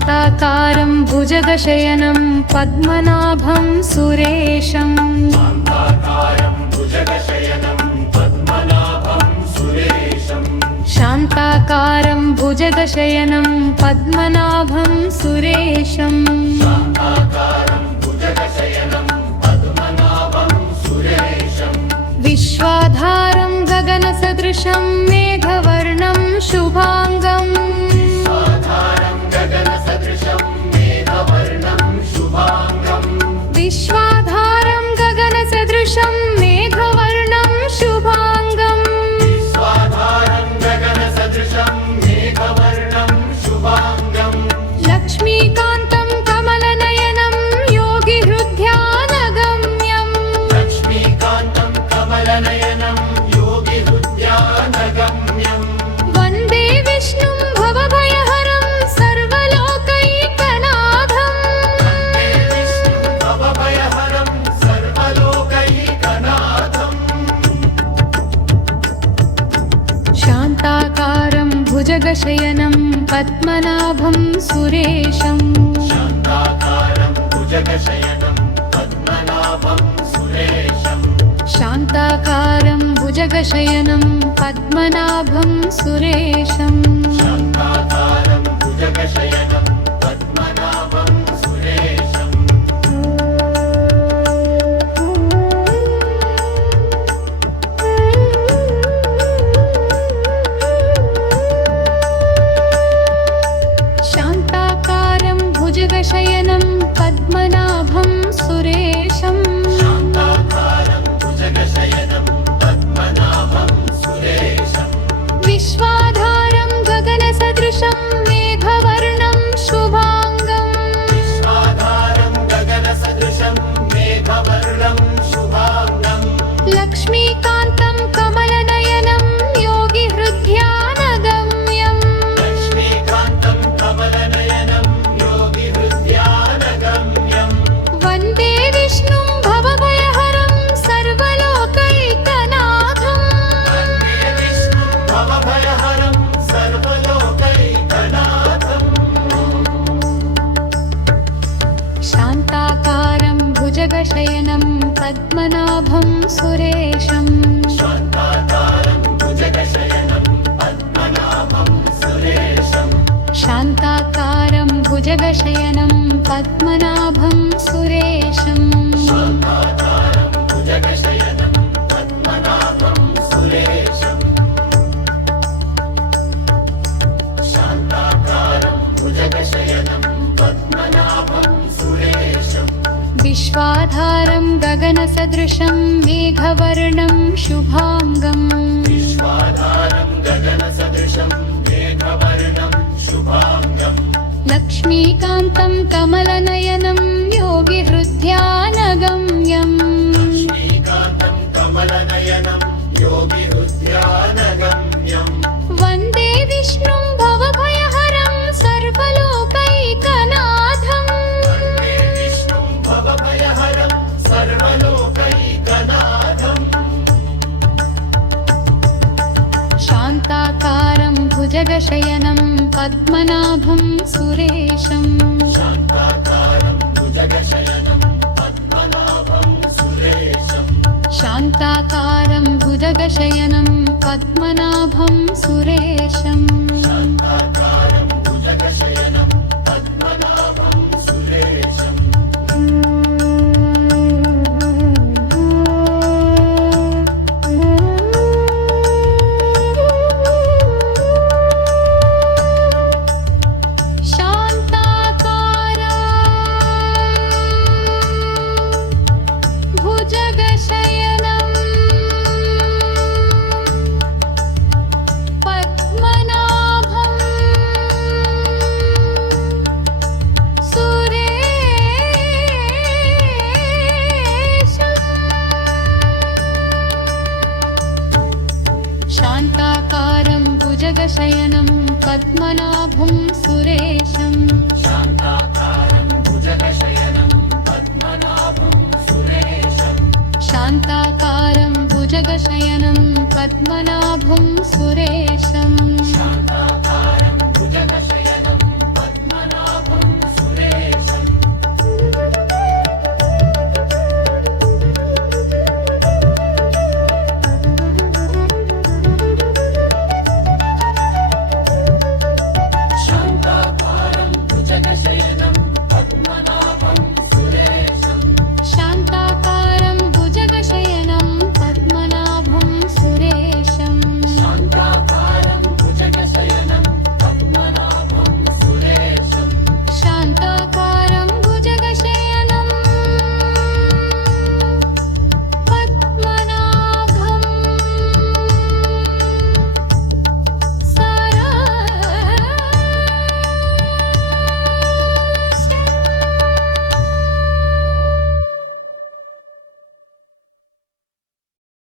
शान्ताकारं भुजगशयनं पद्मनाभं सुरेशम् शान्ताकारं भुजगशयनं पद्मनाभं सुरेशम् विश्वाधारं गगनसदृशं मेघवर्णं शुभाङ्गम् विश्वाधारं गगनसदृशं मेघवर्णं शुभाङ्गम् लक्ष्मीकान्तं कमलनयनं योगिहृद्यानगम्यम् वन्दे विष्णुं भवभयहरं सर्वलोकैकनाथम् शान्ताकारं भुजगशयनं पद्मनाभं सुरेशम् शान्ताकारं भुजगशयनं पद्मनाभं सुरेशम् शान्ताकारं भुजगशयनं पद्मनाभं सुरेशम् विश्वाधारं गगनसदृशं मेघवर्णं शुभाङ्गम् लक्ष्मीकान्तं कमलनयनं योगिहृद्यानगम्यम् वन्दे विष्णुं भवभयहरं सर्वलोकैकनाथम् शान्ताकारं भुजगशयनं पद्मनाभं सुरेशम् शान्ताकारं भुजगशयनं पद्मनाभं सुरेशम् विश्वाधारं गगनसदृशं मेघवर्णं शुभाङ्गम् लक्ष्मीकान्तं कमलनयनं योगिहृद्यानगम्यम् वन्दे विष्णुं भवभयहरं सर्वलोकैकनाथम् शान्ताकारं भुजगशयनं पद्मनाभं सुरेशम् शान्ताकारं भुजगशयनं पद्मनाभं सुरेशम् शान्ताकारं भुजगशयनं पद्मनाभं सुरेशम् शान्ताकारं भुजगशयनं पद्मनाभं सुरेशम्